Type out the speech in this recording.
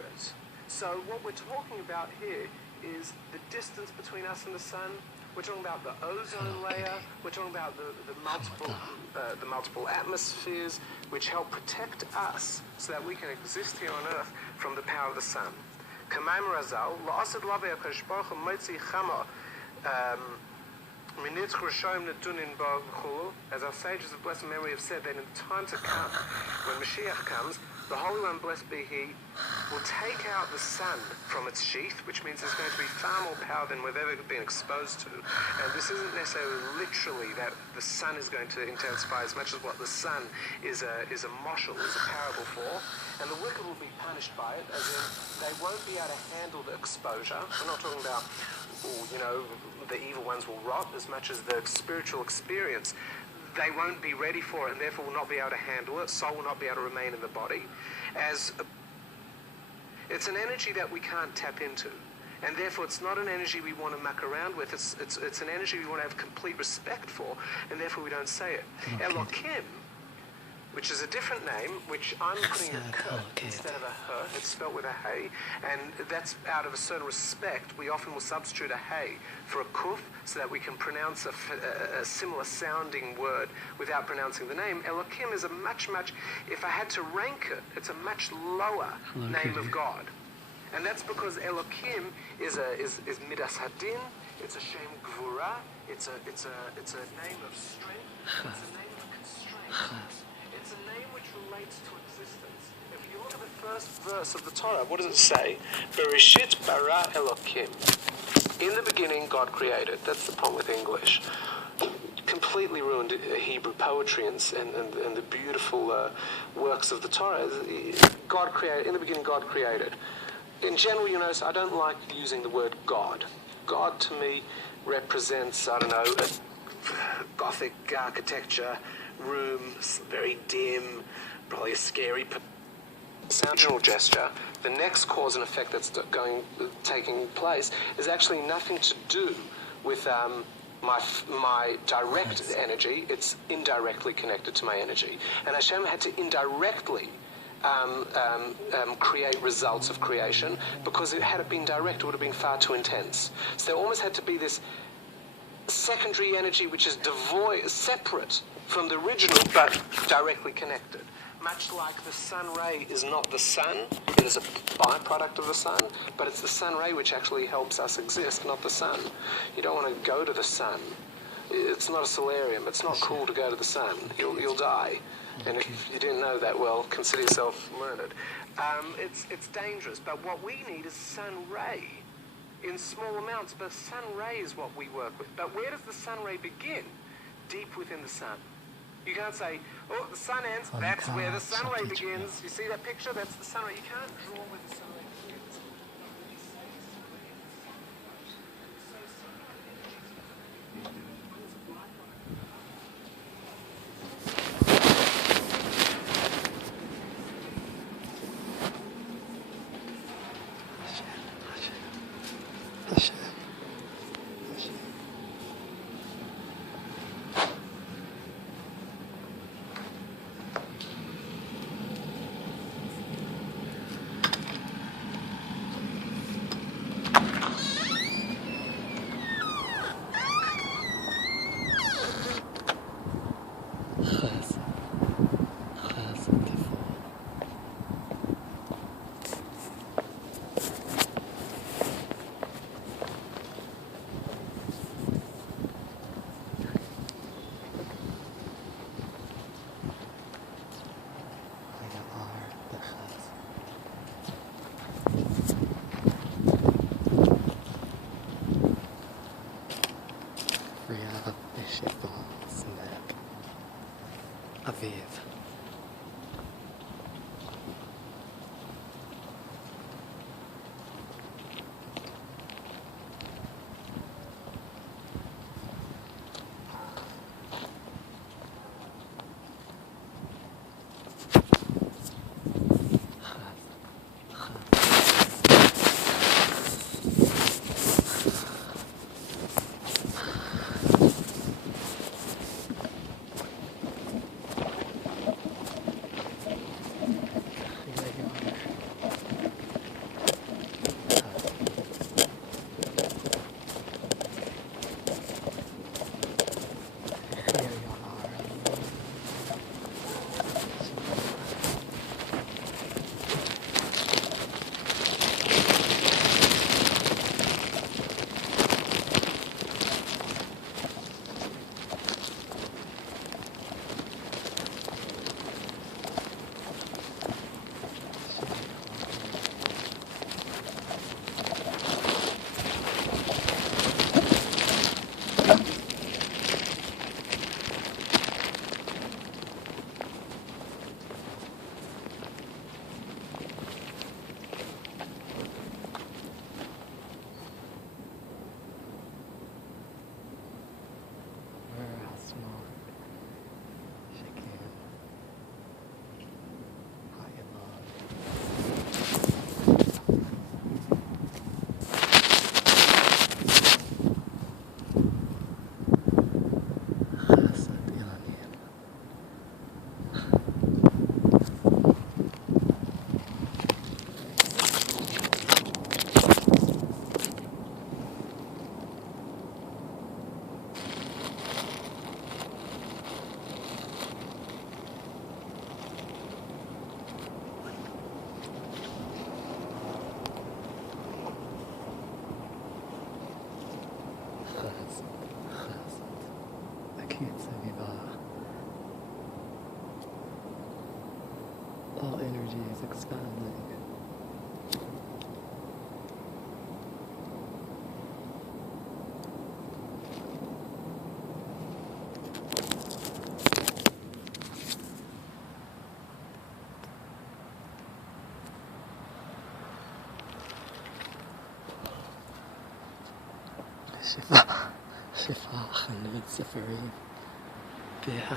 spirit. So what we're talking about here is the distance between us and the sun. We're talking about the ozone layer. We're talking about the multiple atmospheres which help protect us so that we can exist here on Earth from the power of the sun. As our sages of blessed memory have said, that in time to come, when Mashiach comes, the Holy One, blessed be He, will take out the sun from its sheath, which means there's going to be far more power than we've ever been exposed to. And this isn't necessarily literally that the sun is going to intensify as much as what the sun is a moshel, is a parable for. And the wicked will be punished by it, as in they won't be able to handle the exposure. We're not talking about, the evil ones will rot as much as the spiritual experience. They won't be ready for it and therefore will not be able to handle it. Soul will not be able to remain in the body. It's an energy that we can't tap into. And therefore it's not an energy we want to muck around with. It's an energy we want to have complete respect for, and therefore we don't say it. LSD, which is a different name, which I'm putting a k instead of a h. It's spelt with a hey, and that's out of a certain respect. We often will substitute a hey for a kuf so that we can pronounce a similar sounding word without pronouncing the name. Elokim is a much, if I had to rank it, it's a much lower name of God. And that's because Elokim is midas hadin, it's a shem gvura, it's a name of strength, it's a name of constraint. It's a name which relates to existence. If you look at the first verse of the Torah, what does it say? Bereshit bara Elokim. In the beginning, God created. That's the problem with English. Completely ruined Hebrew poetry and the beautiful works of the Torah. God created. In the beginning, God created. In general, you notice I don't like using the word God. God to me represents, a Gothic architecture, rooms, very dim, probably a scary original gesture. The next cause and effect that's taking place is actually nothing to do with my direct energy. It's indirectly connected to my energy. And Hashem had to indirectly create results of creation, because had it been direct, it would have been far too intense. So there almost had to be this secondary energy which is separate from the original, but directly connected. Much like the sun ray is not the sun, it is a byproduct of the sun, but it's the sun ray which actually helps us exist, not the sun. You don't want to go to the sun. It's not a solarium. It's not cool to go to the sun. You'll die. And if you didn't know that, well, consider yourself learned. It's dangerous, but what we need is sun ray in small amounts, but sun ray is what we work with. But where does the sun ray begin? Deep within the sun. You can't say, oh, the sun ends, that's where the sun ray begins. You see that picture? That's the sun ray. You can't draw where the sun ray begins. Aviv. All energy is expanding. شفاء خلود سفرين بها